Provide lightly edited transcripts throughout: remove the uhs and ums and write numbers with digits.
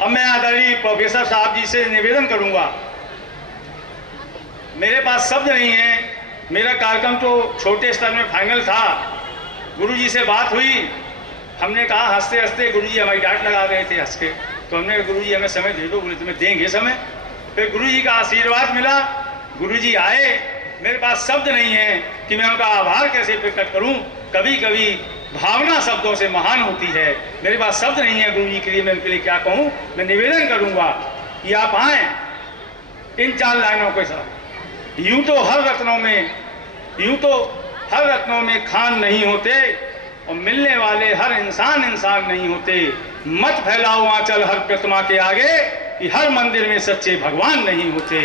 अब मैं आदरणीय प्रोफेसर साहब जी से निवेदन करूंगा, मेरे पास शब्द नहीं है। मेरा कार्यक्रम तो छोटे स्तर में फाइनल था। गुरुजी से बात हुई, हमने कहा हंसते हंसते, गुरुजी हमारी डांट लगा रहे थे हंस के, तो हमने कहा गुरुजी हमें समय दे दो, बोले तुम्हें देंगे समय। फिर गुरुजी का आशीर्वाद मिला, गुरुजी आए। मेरे पास शब्द नहीं है कि मैं उनका आभार कैसे प्रकट करूं। कभी कभी भावना शब्दों से महान होती है। मेरे पास शब्द नहीं है गुरुजी के लिए, मैं उनके लिए क्या कहूं। मैं निवेदन करूंगा कि आप आए इन 4 लाइनों के साथ। यूं तो हर रत्नों में खान नहीं होते, और मिलने वाले हर इंसान नहीं होते। मत फैलाओ आंचल हर प्रतिमा के आगे, कि हर मंदिर में सच्चे भगवान नहीं होते।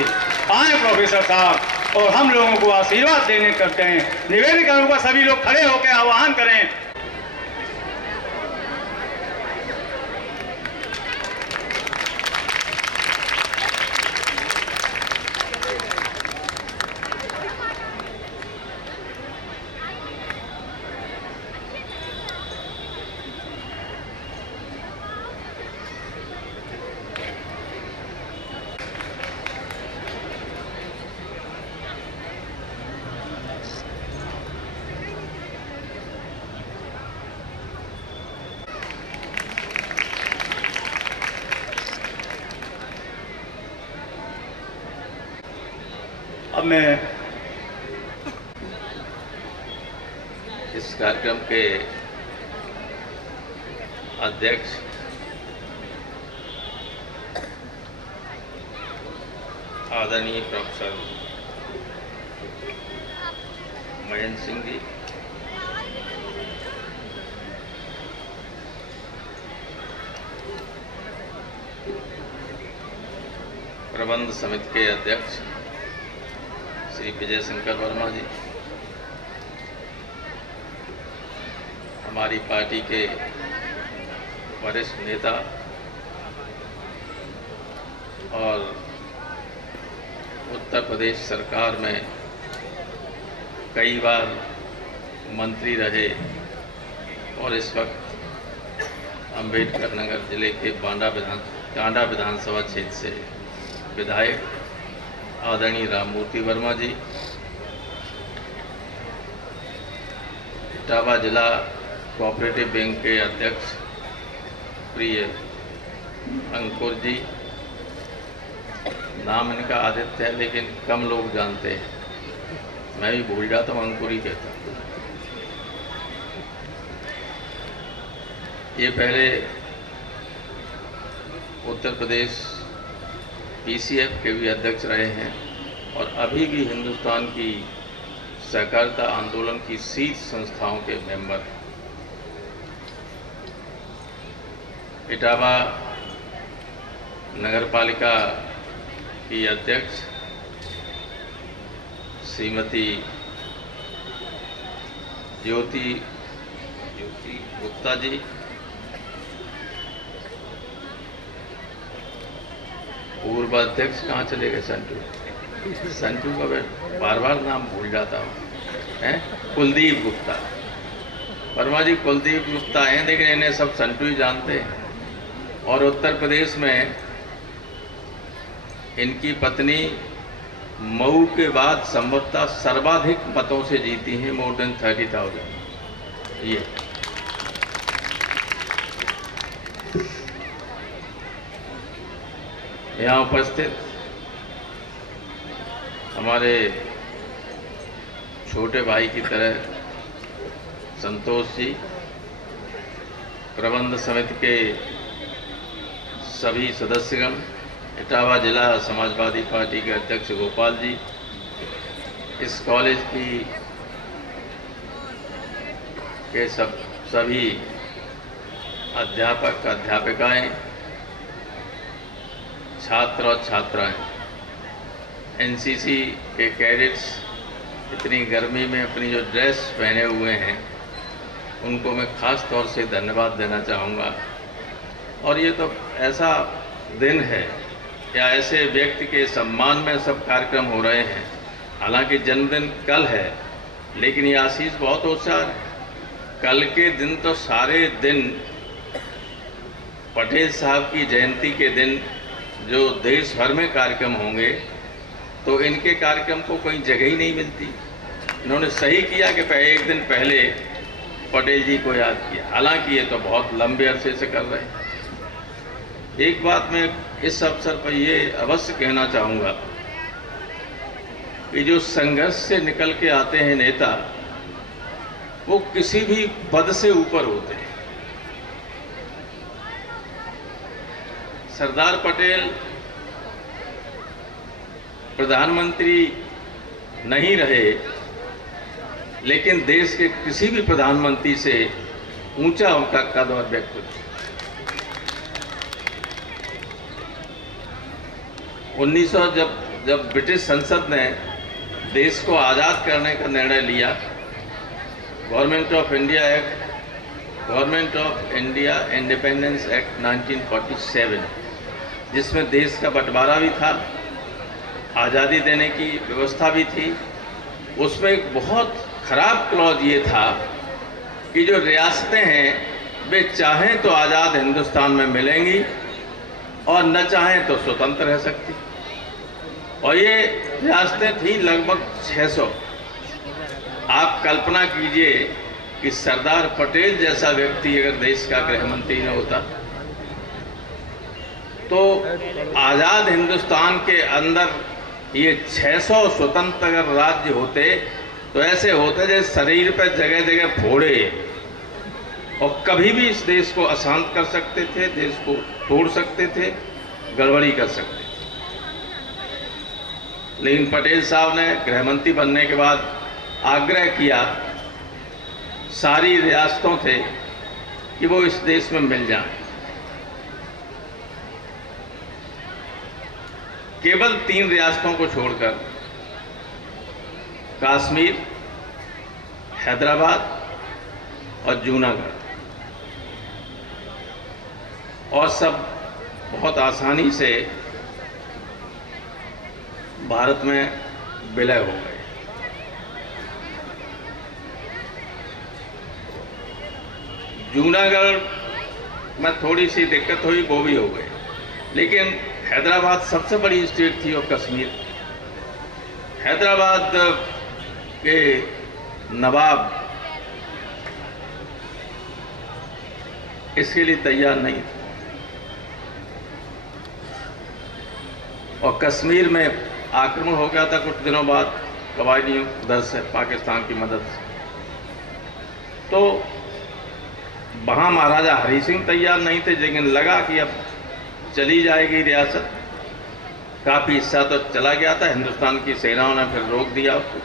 आए प्रोफेसर साहब और हम लोगों को आशीर्वाद देने करते हैं। निवेदन करूंगा सभी लोग खड़े होकर आह्वान करें। अब मैं इस कार्यक्रम के अध्यक्ष आदरणीय प्रोफेसर महेंद्र सिंह जी, प्रबंध समिति के अध्यक्ष श्री विजय शंकर वर्मा जी, हमारी पार्टी के वरिष्ठ नेता और उत्तर प्रदेश सरकार में कई बार मंत्री रहे और इस वक्त अंबेडकर नगर जिले के टांडा विधानसभा क्षेत्र से विधायक आदरणीय राममूर्ति वर्मा जी, इटावा जिला कोऑपरेटिव बैंक के अध्यक्ष प्रिय अंकुर जी, नाम इनका आदित्य है लेकिन कम लोग जानते हैं, मैं भी भूल जाता हूँ, अंकुर ही कहता हूँ। ये पहले उत्तर प्रदेश पीसीएफ के भी अध्यक्ष रहे हैं और अभी भी हिंदुस्तान की सहकारिता आंदोलन की शीर्ष संस्थाओं के मेंबर हैं। इटावा नगरपालिका की अध्यक्ष श्रीमती ज्योति गुप्ता जी, पूर्व अध्यक्ष कहाँ चले गए? संटू का मैं बार बार नाम भूल जाता हूँ, कुलदीप गुप्ता। वर्मा जी कुलदीप गुप्ता हैं लेकिन इन्हें सब संटू ही जानते हैं। और उत्तर प्रदेश में इनकी पत्नी मऊ के बाद संभवतः सर्वाधिक मतों से जीती हैं, मोर देन 30,000। ये यहाँ उपस्थित हमारे छोटे भाई की तरह संतोष जी, प्रबंध समिति के सभी सदस्यगण, इटावा जिला समाजवादी पार्टी के अध्यक्ष गोपाल जी, इस कॉलेज की के सभी अध्यापक अध्यापिकाएं, छात्र और छात्राएं, एनसीसी के कैडेट्स इतनी गर्मी में अपनी जो ड्रेस पहने हुए हैं उनको मैं ख़ास तौर से धन्यवाद देना चाहूँगा। और ये तो ऐसा दिन है या ऐसे व्यक्ति के सम्मान में सब कार्यक्रम हो रहे हैं। हालांकि जन्मदिन कल है लेकिन ये आशीष बहुत होशियार है। कल के दिन तो सारे दिन पटेल साहब की जयंती के दिन जो देश भर में कार्यक्रम होंगे, तो इनके कार्यक्रम को कोई जगह ही नहीं मिलती। इन्होंने सही किया कि एक दिन पहले पटेल जी को याद किया, हालांकि ये तो बहुत लंबे अरसे से कर रहे हैं। एक बात मैं इस अवसर पर ये अवश्य कहना चाहूँगा कि जो संघर्ष से निकल के आते हैं नेता, वो किसी भी पद से ऊपर होते हैं। सरदार पटेल प्रधानमंत्री नहीं रहे, लेकिन देश के किसी भी प्रधानमंत्री से ऊंचा उनका कद और व्यक्तित्व। 1900 जब ब्रिटिश संसद ने देश को आज़ाद करने का निर्णय लिया, government of India independence act 1947, जिसमें देश का बंटवारा भी था, आज़ादी देने की व्यवस्था भी थी, उसमें एक बहुत ख़राब क्लॉज ये था कि जो रियासतें हैं वे चाहें तो आज़ाद हिंदुस्तान में मिलेंगी और न चाहें तो स्वतंत्र रह सकती। और ये रियासतें थी लगभग 600। आप कल्पना कीजिए कि सरदार पटेल जैसा व्यक्ति अगर देश का गृह मंत्री न होता, तो आज़ाद हिंदुस्तान के अंदर ये 600 स्वतंत्र अगर राज्य होते तो ऐसे होते जैसे शरीर पर जगह जगह फोड़े, और कभी भी इस देश को अशांत कर सकते थे, देश को तोड़ सकते थे, गड़बड़ी कर सकते थे। लेकिन पटेल साहब ने गृहमंत्री बनने के बाद आग्रह किया सारी रियासतों से कि वो इस देश में मिल जाएं। केवल 3 रियासतों को छोड़कर कश्मीर, हैदराबाद और जूनागढ़, और सब बहुत आसानी से भारत में विलय हो गए। जूनागढ़ में थोड़ी सी दिक्कत हुई, वो भी हो गए, लेकिन हैदराबाद सबसे बड़ी स्टेट थी और कश्मीर, हैदराबाद के नवाब इसके लिए तैयार नहीं थे, और कश्मीर में आक्रमण हो गया था कुछ दिनों बाद कबायलियों उधर से, पाकिस्तान की मदद से। तो वहाँ महाराजा हरि सिंह तैयार नहीं थे, लेकिन लगा कि अब चली जाएगी रियासत। काफ़ी हिस्सा तो चला गया था, हिंदुस्तान की सेनाओं ने फिर रोक दिया उसको।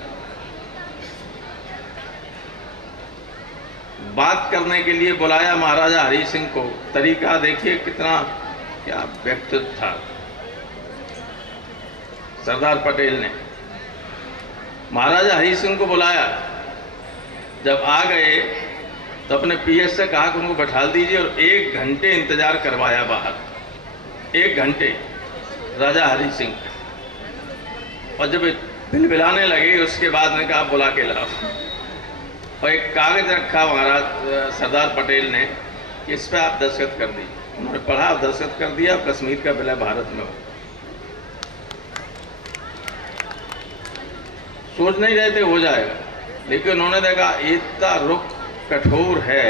बात करने के लिए बुलाया महाराजा हरि सिंह को। तरीका देखिए कितना क्या व्यक्तित्व था सरदार पटेल ने। महाराजा हरि सिंह को बुलाया, जब आ गए तो अपने पीएस से कहा कि उनको बैठा दीजिए, और 1 घंटे इंतजार करवाया बाहर, 1 घंटे राजा हरि सिंह। और जब बिलबिलाने लगे उसके बाद ने कहा बुला के लाओ, और एक कागज रखा महाराज सरदार पटेल ने कि इस पर आप दस्तखत कर दीजिए। उन्होंने पढ़ा, दस्तखत कर दिया, कश्मीर का विलय भारत में हो। सोच नहीं रहे थे हो जाएगा, लेकिन उन्होंने देखा इतना रुख कठोर है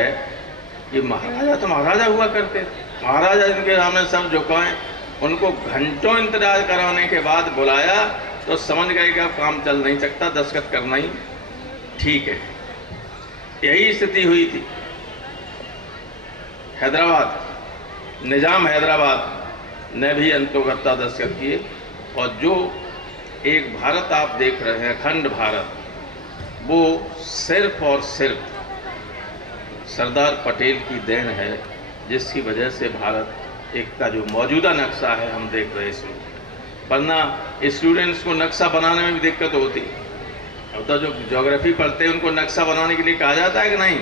कि महाराजा तो महाराजा हुआ करते थे, महाराजा इनके सामने सब झुकाएं। उनको घंटों इंतजार कराने के बाद बुलाया तो समझ गए कि अब काम चल नहीं सकता, दस्तखत करना ही ठीक है। यही स्थिति हुई थी हैदराबाद, निजाम हैदराबाद ने भी अंतोगत्ता दस्तखत किए, और जो एक भारत आप देख रहे हैं, अखंड भारत, वो सिर्फ और सिर्फ सरदार पटेल की देन है, जिसकी वजह से भारत एक का जो मौजूदा नक्शा है हम देख रहे हैं। वरना स्टूडेंट्स को नक्शा बनाने में भी दिक्कत होती है। अब तो जो ज्योग्राफी पढ़ते हैं उनको नक्शा बनाने के लिए कहा जाता है कि नहीं,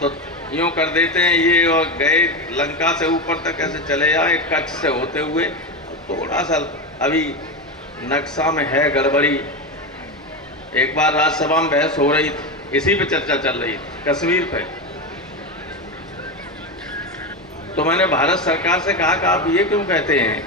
तो यूँ कर देते हैं ये, और गए लंका से ऊपर तक कैसे चले जाए, कच्छ से होते हुए। थोड़ा सा अभी नक्शा में है गड़बड़ी। एक बार राज्यसभा में बहस हो रही थी, इसी पे चर्चा चल रही थी, कश्मीर पे। तो मैंने भारत सरकार से कहा कि आप ये क्यों कहते हैं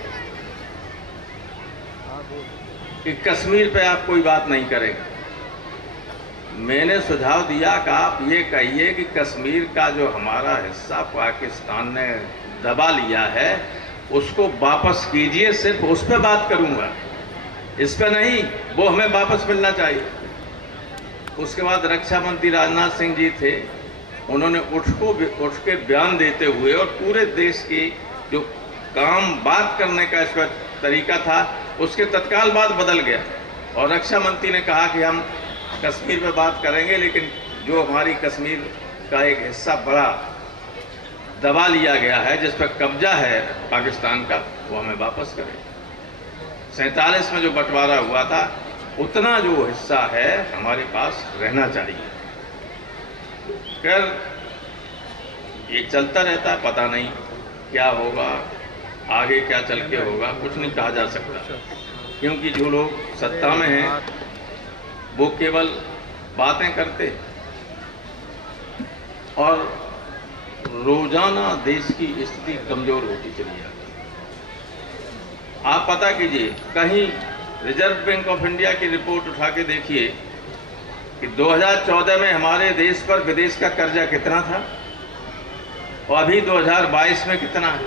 कि कश्मीर पे आप कोई बात नहीं करेंगे। मैंने सुझाव दिया कि आप ये कहिए कि कश्मीर का जो हमारा हिस्सा पाकिस्तान ने दबा लिया है उसको वापस कीजिए, सिर्फ उस पर बात करूंगा, इस पर नहीं, वो हमें वापस मिलना चाहिए। उसके बाद रक्षा मंत्री राजनाथ सिंह जी थे, उन्होंने उठ के बयान देते हुए और पूरे देश की जो काम बात करने का इसका तरीका था उसके तत्काल बाद बदल गया और रक्षा मंत्री ने कहा कि हम कश्मीर पे बात करेंगे, लेकिन जो हमारी कश्मीर का एक हिस्सा बड़ा दबा लिया गया है, जिस पर कब्जा है पाकिस्तान का, वो हमें वापस करें। 47 में जो बंटवारा हुआ था उतना जो हिस्सा है हमारे पास रहना चाहिए। खैर ये चलता रहता है, पता नहीं क्या होगा आगे, क्या चल के होगा, कुछ नहीं कहा जा सकता, क्योंकि जो लोग सत्ता में हैं वो केवल बातें करते और रोजाना देश की स्थिति कमजोर होती चली जाती। आप पता कीजिए, कहीं रिजर्व बैंक ऑफ इंडिया की रिपोर्ट उठा के देखिए कि 2014 में हमारे देश पर विदेश का कर्जा कितना था और अभी 2022 में कितना है,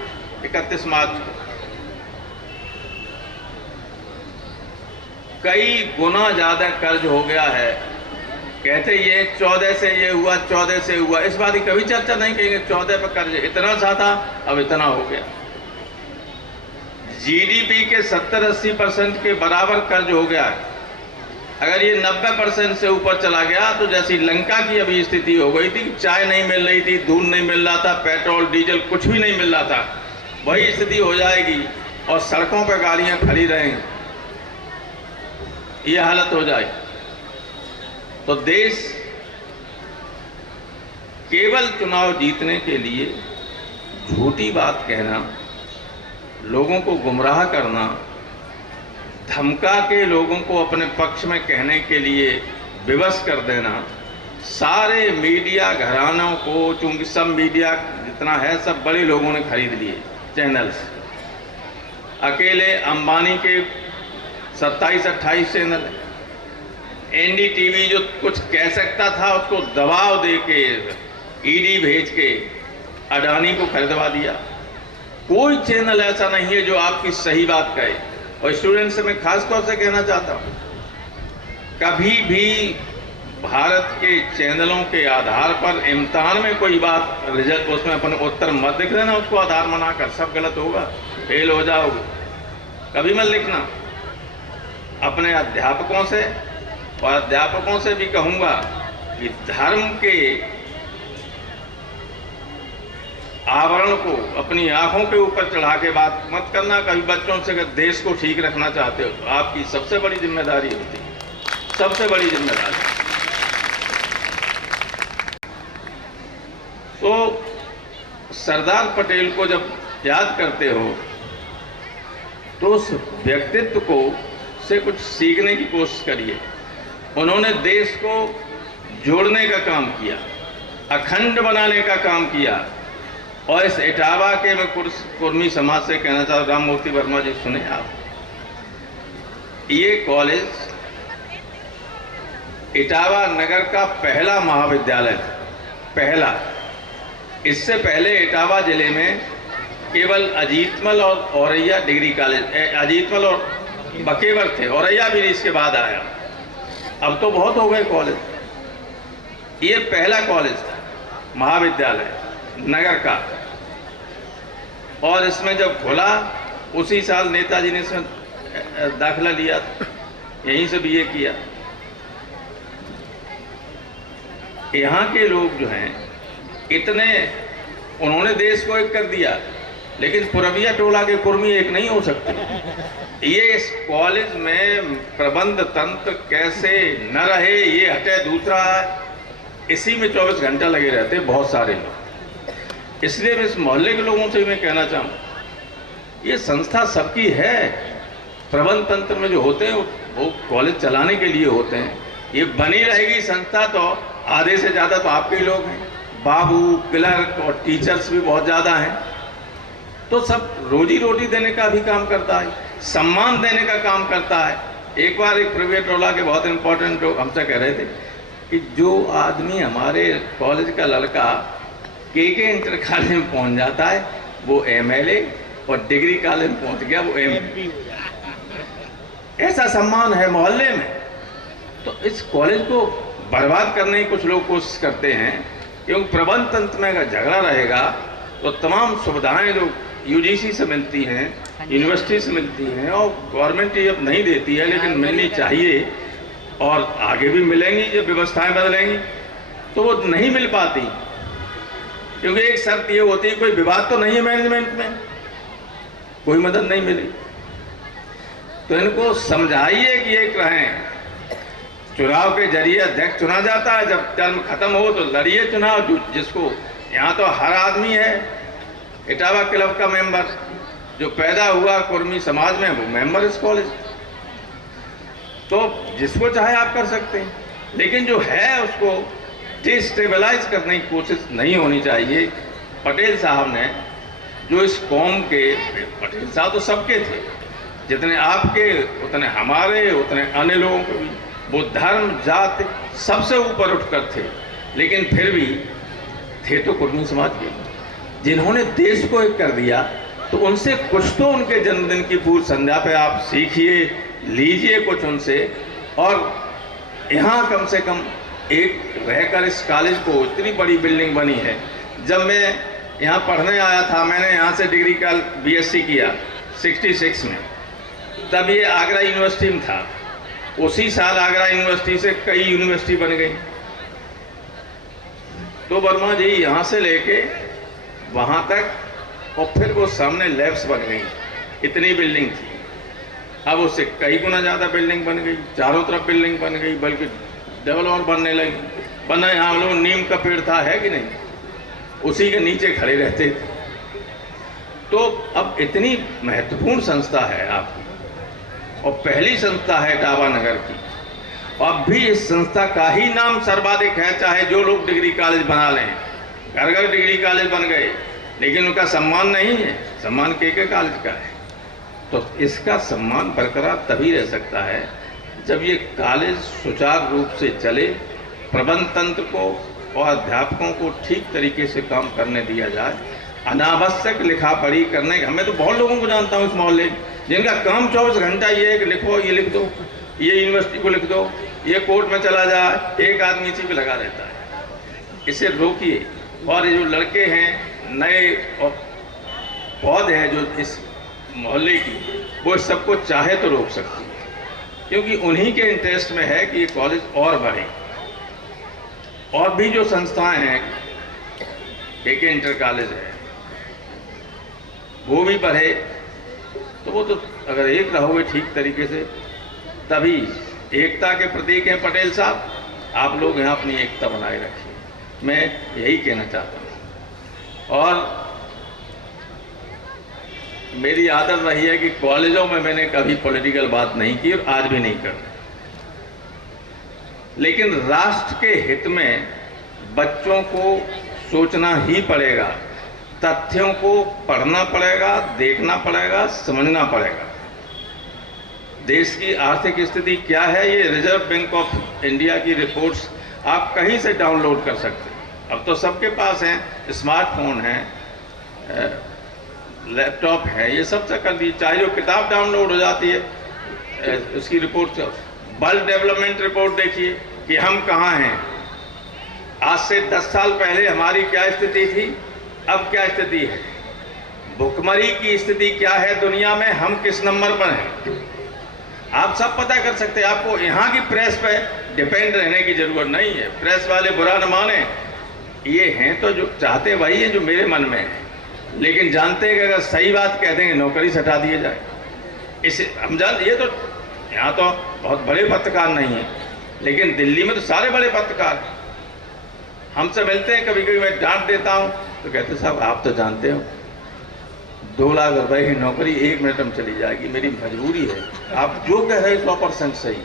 31 मार्च को। कई गुना ज्यादा कर्ज हो गया है। कहते ये 14 से ये हुआ, 14 से हुआ, इस बात की कभी चर्चा नहीं करेंगे। 14 पर कर्ज इतना सा था, अब इतना हो गया। जीडीपी के 70-80% के बराबर कर्ज हो गया है। अगर ये 90% से ऊपर चला गया तो जैसी लंका की अभी स्थिति हो गई थी, चाय नहीं मिल रही थी, दूध नहीं मिल रहा था, पेट्रोल डीजल कुछ भी नहीं मिल रहा था, वही स्थिति हो जाएगी और सड़कों पर गाड़ियां खड़ी रहेंगी, ये हालत हो जाए। तो देश केवल चुनाव जीतने के लिए झूठी बात कहना, लोगों को गुमराह करना, धमका के लोगों को अपने पक्ष में कहने के लिए विवश कर देना, सारे मीडिया घरानों को, चूंकि सब मीडिया जितना है सब बड़े लोगों ने खरीद लिए चैनल्स, अकेले अंबानी के 27-28 चैनल है। एनडीटीवी जो कुछ कह सकता था उसको दबाव दे के, ईडी भेज के अडानी को खरीदवा दिया। कोई चैनल ऐसा नहीं है जो आपकी सही बात कहे। और स्टूडेंट से मैं खास तौर से कहना चाहता हूं, कभी भी भारत के चैनलों के आधार पर इम्तिहान में कोई बात रिजल्ट उसमें अपने उत्तर मत लिख देना, उसको आधार बनाकर, सब गलत होगा, फेल हो जाओगे, कभी मत लिखना। अपने अध्यापकों से और अध्यापकों से भी कहूंगा कि धर्म के आवरण को अपनी आंखों के ऊपर चढ़ा के बात मत करना। कभी बच्चों से अगर देश को ठीक रखना चाहते हो तो आपकी सबसे बड़ी जिम्मेदारी होती है, सबसे बड़ी जिम्मेदारी। तो सरदार पटेल को जब याद करते हो तो उस व्यक्तित्व को से कुछ सीखने की कोशिश करिए। उन्होंने देश को जोड़ने का काम किया, अखंड बनाने का काम किया। और इस इटावा के मैं कुर्मी समाज से कहना चाहता हूँ, राम मूर्ति वर्मा जी सुने आप, ये कॉलेज इटावा नगर का पहला महाविद्यालय था, पहला। इससे पहले इटावा जिले में केवल अजीतमल और औरैया डिग्री कॉलेज, अजीतमल और बकेवर थे, औरैया भी इसके बाद आया। अब तो बहुत हो गए कॉलेज। ये पहला कॉलेज था महाविद्यालय नगर का। और इसमें जब खुला उसी साल नेताजी ने इसमें दाखिला लिया, यहीं से बीए किया। यहाँ के लोग जो हैं इतने, उन्होंने देश को एक कर दिया, लेकिन पुरबिया टोला के कुर्मी एक नहीं हो सकते। ये इस कॉलेज में प्रबंध तंत्र कैसे न रहे, ये हटे। दूसरा, इसी में 24 घंटा लगे रहते बहुत सारे लोग। इसलिए मैं इस मोहल्ले के लोगों से मैं कहना चाहूँ, ये संस्था सबकी है। प्रबंध तंत्र में जो होते हैं वो कॉलेज चलाने के लिए होते हैं। ये बनी रहेगी संस्था तो आधे से ज़्यादा तो आपके ही लोग हैं। बाबू, क्लर्क और टीचर्स भी बहुत ज़्यादा हैं। तो सब रोजी रोटी देने का भी काम करता है, सम्मान देने का काम करता है। एक बार एक प्राइवेट रोला के बहुत इंपॉर्टेंट लोग हमसे कह रहे थे कि जो आदमी हमारे कॉलेज का लड़का के इंटर कॉलेज में पहुंच जाता है वो एमएलए, और डिग्री कॉलेज में पहुंच गया वो एमपी। ऐसा सम्मान है मोहल्ले में। तो इस कॉलेज को बर्बाद करने की कुछ लोग कोशिश करते हैं, क्योंकि प्रबंध तंत्र में अगर झगड़ा रहेगा तो तमाम सुविधाएं जो यूजीसी से मिलती हैं, यूनिवर्सिटी से मिलती हैं, और गवर्नमेंट ये अब नहीं देती है लेकिन मिलनी चाहिए, और आगे भी मिलेंगी जब व्यवस्थाएं बदलेंगी, तो वो नहीं मिल पाती। क्योंकि एक शर्त ये होती है कोई विवाद तो नहीं है मैनेजमेंट में, कोई मदद नहीं मिली। तो इनको समझाइए कि एक रहें, चुनाव के जरिए अध्यक्ष चुना जाता है, जब टर्म खत्म हो तो लड़िए चुनाव। जिसको यहाँ तो हर आदमी है इटावा क्लब का मेंबर, जो पैदा हुआ कुर्मी समाज में वो मेंबर इस कॉलेज। तो जिसको चाहे आप कर सकते हैं, लेकिन जो है उसको डिस्टेबलाइज करने की कोशिश नहीं होनी चाहिए। पटेल साहब ने जो इस कौम के, पटेल साहब तो सबके थे, जितने आपके उतने हमारे उतने अन्य लोगों के भी, वो धर्म जाति सबसे ऊपर उठकर थे, लेकिन फिर भी थे तो कुर्मी समाज के, जिन्होंने देश को एक कर दिया। तो उनसे कुछ तो उनके जन्मदिन की पूर्व संध्या पे आप सीखिए, लीजिए कुछ उनसे। और यहाँ कम से कम एक रहकर इस कॉलेज को, इतनी बड़ी बिल्डिंग बनी है। जब मैं यहाँ पढ़ने आया था, मैंने यहाँ से डिग्री का बीएससी किया 66 में, तब ये आगरा यूनिवर्सिटी में था। उसी साल आगरा यूनिवर्सिटी से कई यूनिवर्सिटी बन गई। तो वर्मा जी यहाँ से लेके वहाँ तक, और फिर वो सामने लैब्स बन गई, इतनी बिल्डिंग थी। अब उससे कई गुना ज़्यादा बिल्डिंग बन गई, चारों तरफ बिल्डिंग बन गई, बल्कि डबल और बनने लगी। बना यहाँ हम लोग नीम का पेड़ था, है कि नहीं, उसी के नीचे खड़े रहते थे। तो अब इतनी महत्वपूर्ण संस्था है आपकी, और पहली संस्था है इटावा नगर की। अब भी इस संस्था का ही नाम सर्वाधिक है, चाहे जो लोग डिग्री कॉलेज बना लें, घर घर डिग्री कॉलेज बन गए, लेकिन उनका सम्मान नहीं है। सम्मान के कॉलेज का है। तो इसका सम्मान बरकरार तभी रह सकता है जब ये कॉलेज सुचारू रूप से चले, प्रबंध तंत्र को और अध्यापकों को ठीक तरीके से काम करने दिया जाए। अनावश्यक लिखा पढ़ी करने, हमें तो बहुत लोगों को जानता हूँ इस मोहल्ले, जिनका काम 24 घंटा ये है कि लिखो, ये लिख दो, ये यूनिवर्सिटी को लिख दो, ये कोर्ट में चला जाए, एक आदमी इसी पे लगा रहता है। इसे रोकिए। और ये जो लड़के हैं नए और पौधे हैं जो इस मोहल्ले की, वो इस सबको चाहे तो रोक सकती है, क्योंकि उन्हीं के इंटरेस्ट में है कि ये कॉलेज और बढ़े। और भी जो संस्थाएं हैं, एक इंटर कॉलेज है, वो भी बढ़े। तो वो तो अगर एक रहोगे ठीक तरीके से, तभी एकता के प्रतीक हैं पटेल साहब। आप लोग यहाँ अपनी एकता बनाए रखिए, मैं यही कहना चाहता हूँ। और मेरी आदत रही है कि कॉलेजों में मैंने कभी पॉलिटिकल बात नहीं की और आज भी नहीं करना, लेकिन राष्ट्र के हित में बच्चों को सोचना ही पड़ेगा, तथ्यों को पढ़ना पड़ेगा, देखना पड़ेगा, समझना पड़ेगा। देश की आर्थिक स्थिति क्या है, ये रिजर्व बैंक ऑफ इंडिया की रिपोर्ट्स आप कहीं से डाउनलोड कर सकते हैं। अब तो सबके पास हैं, स्मार्टफोन है, लैपटॉप है, ये सब से कर दी। चाहे जो किताब डाउनलोड हो जाती है उसकी रिपोर्ट, वर्ल्ड डेवलपमेंट रिपोर्ट देखिए कि हम कहाँ हैं। आज से 10 साल पहले हमारी क्या स्थिति थी, अब क्या स्थिति है, भुखमरी की स्थिति क्या है दुनिया में, हम किस नंबर पर हैं, आप सब पता कर सकते हैं। आपको यहाँ की प्रेस पे डिपेंड रहने की जरूरत नहीं है। प्रेस वाले बुरा न माने, ये हैं तो जो चाहते वही है जो मेरे मन में है, लेकिन जानते हैं कि अगर सही बात कह देंगे नौकरी से हटा दिए जाए। इसे हम जानते, ये तो यहाँ तो बहुत बड़े पत्रकार नहीं हैं, लेकिन दिल्ली में तो सारे बड़े पत्रकार हमसे मिलते हैं। कभी कभी मैं डांट देता हूँ तो कहते साहब आप तो जानते हो 2 लाख रुपए की नौकरी 1 मिनट में चली जाएगी, मेरी मजबूरी है। आप जो कह रहे हैं 100% सही,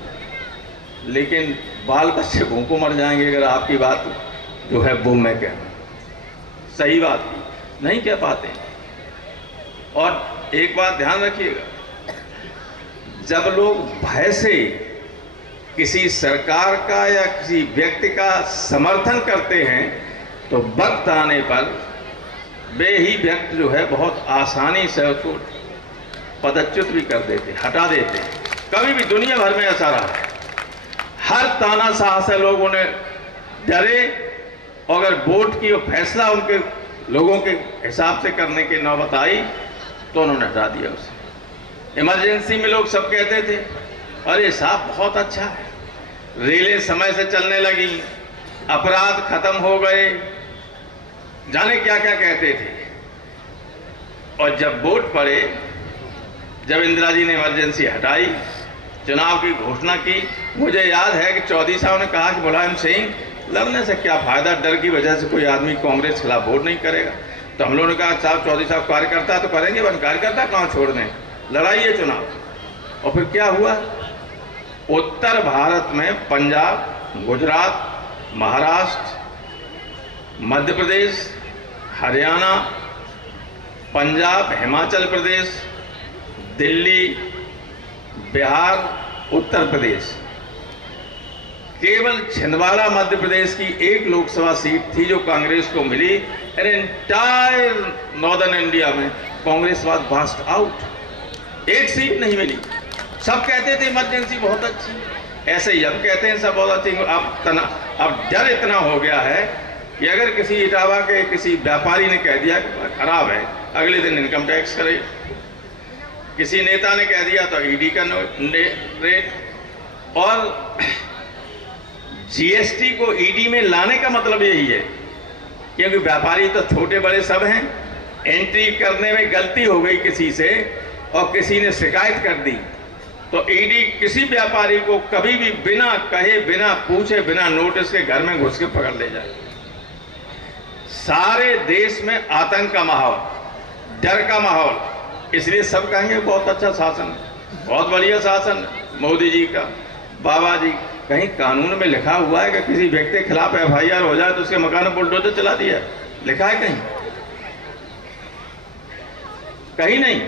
लेकिन बाल बच्चे भूखों मर जाएंगे अगर आपकी बात जो है वो मैं कहूँ सही बात की नहीं कह पाते। और एक बात ध्यान रखिएगा, जब लोग भय से किसी सरकार का या किसी व्यक्ति का समर्थन करते हैं तो वक्त आने पर वे ही व्यक्ति जो है बहुत आसानी से उसको पदच्युत भी कर देते, हटा देते। कभी भी दुनिया भर में ऐसा रहा है, हर तानाशाह से लोगों ने डरे, और अगर वोट की फैसला उनके लोगों के हिसाब से करने की नौबत आई तो उन्होंने हटा दिया उसे। इमरजेंसी में लोग सब कहते थे अरे साहब बहुत अच्छा है, रेलें समय से चलने लगी, अपराध खत्म हो गए, जाने क्या क्या कहते थे। और जब वोट पड़े, जब इंदिरा जी ने इमरजेंसी हटाई, चुनाव की घोषणा की, मुझे याद है कि चौधरी साहब ने कहा कि मुलायम सिंह लड़ने से क्या फायदा, डर की वजह से कोई आदमी कांग्रेस के खिलाफ वोट नहीं करेगा। तो हम लोगों ने कहा साहब चौधरी साहब कार्यकर्ता तो करेंगे, वन कार्यकर्ता कहाँ छोड़ दें, लड़ाइए चुनाव। और फिर क्या हुआ, उत्तर भारत में पंजाब, गुजरात, महाराष्ट्र, मध्य प्रदेश, हरियाणा, पंजाब, हिमाचल प्रदेश, दिल्ली, बिहार, उत्तर प्रदेश, केवल छिंदवाड़ा मध्य प्रदेश की एक लोकसभा सीट थी जो कांग्रेस को मिली। एंटायर नॉर्दर्न इंडिया में कांग्रेस वाज बास्ट आउट, एक सीट नहीं मिली। सब कहते थे इमरजेंसी बहुत अच्छी, ऐसे ही अब कहते हैं सब बहुत अच्छी। अब डर इतना हो गया है कि अगर किसी इटावा के किसी व्यापारी ने कह दिया कि खराब है, अगले दिन इनकम टैक्स करे, किसी नेता ने कह दिया तो ईडी का रेट। और जीएसटी को ईडी में लाने का मतलब यही है, क्योंकि व्यापारी तो छोटे बड़े सब हैं, एंट्री करने में गलती हो गई किसी से और किसी ने शिकायत कर दी तो ईडी किसी व्यापारी को कभी भी बिना कहे, बिना पूछे, बिना नोटिस के घर में घुस के पकड़ ले जाए। सारे देश में आतंक का माहौल, डर का माहौल, इसलिए सब कहेंगे बहुत अच्छा शासन, बहुत बढ़िया शासन मोदी जी का, बाबा जी। कहीं कानून में लिखा हुआ है कि किसी व्यक्ति के खिलाफ एफआईआर हो जाए तो उसके मकान में बुलडोजर चला दिया, लिखा है कहीं? कहीं नहीं।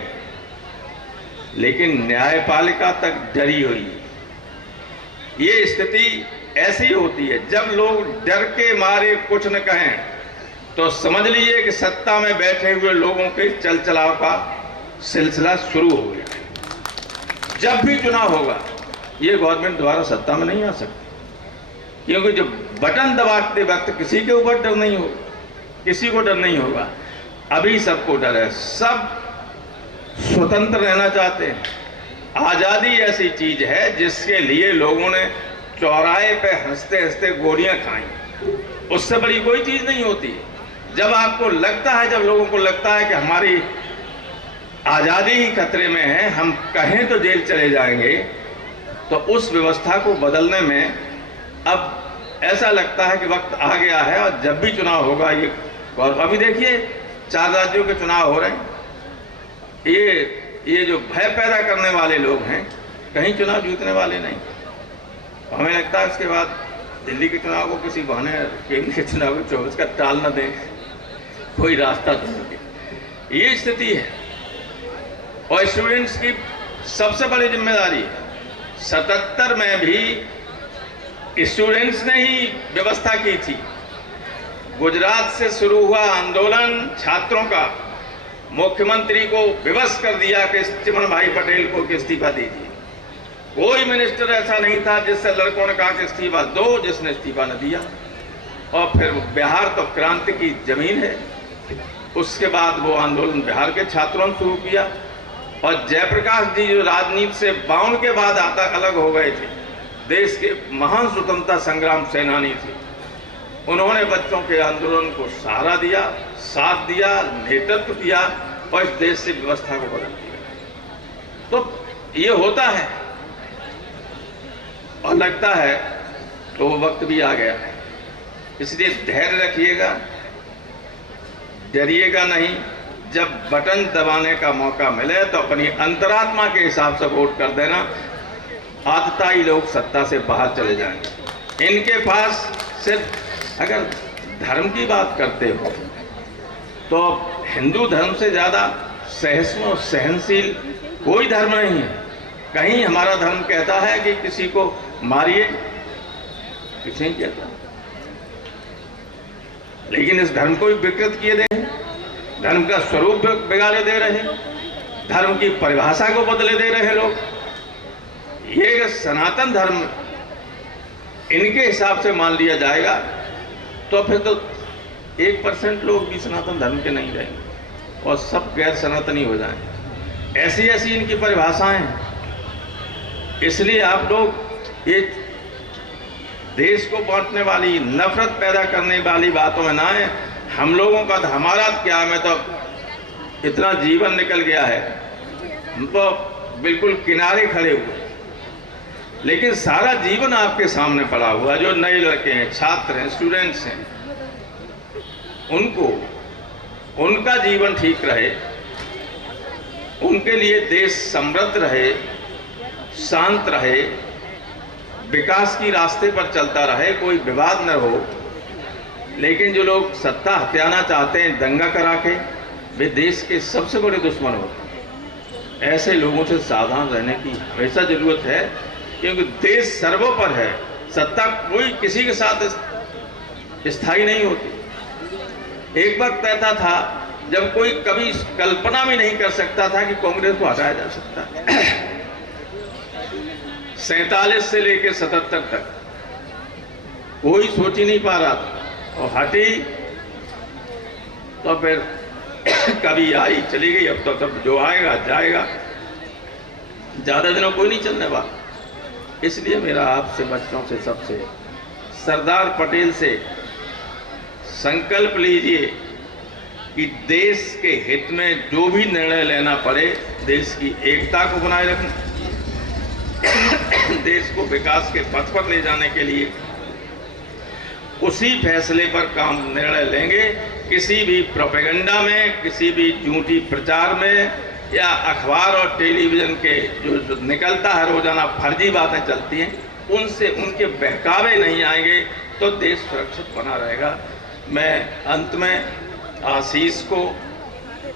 लेकिन न्यायपालिका तक डरी हुई। ये स्थिति ऐसी होती है, जब लोग डर के मारे कुछ न कहें तो समझ लीजिए कि सत्ता में बैठे हुए लोगों के चल चलाव का सिलसिला शुरू हो गया। जब भी चुनाव होगा ये गवर्नमेंट दोबारा सत्ता में नहीं आ सकती, क्योंकि जो बटन दबाते वक्त किसी के ऊपर डर नहीं होगा, किसी को डर नहीं होगा। अभी सबको डर है, सब स्वतंत्र रहना चाहते हैं। आज़ादी ऐसी चीज है जिसके लिए लोगों ने चौराहे पे हंसते हंसते गोलियां खाई, उससे बड़ी कोई चीज नहीं होती। जब आपको लगता है, जब लोगों को लगता है कि हमारी आज़ादी ही खतरे में है, हम कहें तो जेल चले जाएंगे, तो उस व्यवस्था को बदलने में अब ऐसा लगता है कि वक्त आ गया है। और जब भी चुनाव होगा ये, और अभी देखिए 4 राज्यों के चुनाव हो रहे हैं, ये जो भय पैदा करने वाले लोग हैं कहीं चुनाव जीतने वाले नहीं। हमें लगता है इसके बाद दिल्ली के चुनाव को किसी बहाने केंद्र के चुनाव को 24 का टाल न दें, कोई रास्ता ढूंढे। ये स्थिति है और स्टूडेंट्स की सबसे बड़ी जिम्मेदारी है। 77 में भी स्टूडेंट्स ने ही व्यवस्था की थी। गुजरात से शुरू हुआ आंदोलन छात्रों का मुख्यमंत्री को विवश कर दिया कि चिमन भाई पटेल को इस्तीफा दीजिए। कोई मिनिस्टर ऐसा नहीं था जिससे लड़कों ने कहा कि इस्तीफा दो, जिसने इस्तीफा न दिया। और फिर बिहार तो क्रांति की जमीन है, उसके बाद वो आंदोलन बिहार के छात्रों ने शुरू किया। और जयप्रकाश जी जो राजनीति से 52 के बाद आता अलग हो गए थे, देश के महान स्वतंत्रता संग्राम सेनानी थे, उन्होंने बच्चों के आंदोलन को सहारा दिया, साथ दिया, नेतृत्व दिया और इस देश से व्यवस्था को बदल दिया। तो ये होता है और लगता है तो वो वक्त भी आ गया है। इसलिए धैर्य रखिएगा, डरिएगा नहीं। जब बटन दबाने का मौका मिले तो अपनी अंतरात्मा के हिसाब से वोट कर देना। आतताई लोग सत्ता से बाहर चले जाएंगे। इनके पास सिर्फ, अगर धर्म की बात करते हो तो हिंदू धर्म से ज़्यादा सहिष्णु और सहनशील कोई धर्म नहीं है। कहीं हमारा धर्म कहता है कि किसी को मारिए, कुछ नहीं कहता, लेकिन इस धर्म को भी विकृत किए दे, धर्म का स्वरूप बिगाड़े दे रहे, धर्म की परिभाषा को बदले दे रहे लोग। ये सनातन धर्म इनके हिसाब से मान लिया जाएगा तो फिर तो 1% लोग भी सनातन धर्म के नहीं रहेंगे और सब गैर सनातनी हो जाएंगे। ऐसी ऐसी इनकी परिभाषाएं हैं। इसलिए आप लोग ये देश को बांटने वाली, नफरत पैदा करने वाली बातों में ना आए। हम लोगों का, हमारा क्या, में तो इतना जीवन निकल गया है, हम तो बिल्कुल किनारे खड़े हुए, लेकिन सारा जीवन आपके सामने पड़ा हुआ। जो नए लड़के हैं, छात्र हैं, स्टूडेंट्स हैं, उनको उनका जीवन ठीक रहे, उनके लिए देश समृद्ध रहे, शांत रहे, विकास की रास्ते पर चलता रहे, कोई विवाद न हो। लेकिन जो लोग सत्ता हथियाना चाहते हैं दंगा करा के, वे देश के सबसे बड़े दुश्मन होते हैं। ऐसे लोगों से सावधान रहने की हमेशा जरूरत है, क्योंकि देश सर्वोपर है। सत्ता कोई किसी के साथ स्थायी नहीं होती। एक वक्त ऐसा था जब कोई कभी कल्पना भी नहीं कर सकता था कि कांग्रेस को हटाया जा सकता है। 47 से लेकर 77 तक कोई सोच ही नहीं पा रहा था, और हटी तो फिर कभी आई चली गई, अब तो तब जो आएगा जाएगा, ज्यादा दिनों कोई नहीं चलने वाला। इसलिए मेरा आपसे, बच्चों से, सबसे, सरदार पटेल से संकल्प लीजिए कि देश के हित में जो भी निर्णय लेना पड़े, देश की एकता को बनाए रखना, देश को विकास के पथ पर ले जाने के लिए उसी फैसले पर काम निर्णय लेंगे। किसी भी प्रोपेगेंडा में, किसी भी झूठी प्रचार में, या अखबार और टेलीविजन के जो निकलता है रोजाना फर्जी बातें चलती हैं, उनसे उनके बहकावे नहीं आएंगे तो देश सुरक्षित बना रहेगा। मैं अंत में आशीष को,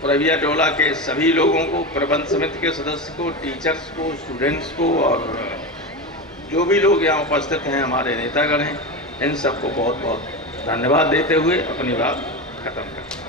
प्रविया टोला के सभी लोगों को, प्रबंध समिति के सदस्य को, टीचर्स को, स्टूडेंट्स को, और जो भी लोग यहाँ उपस्थित हैं, हमारे नेतागण हैं, इन सबको बहुत बहुत धन्यवाद देते हुए अपनी बात खत्म करता हूँ।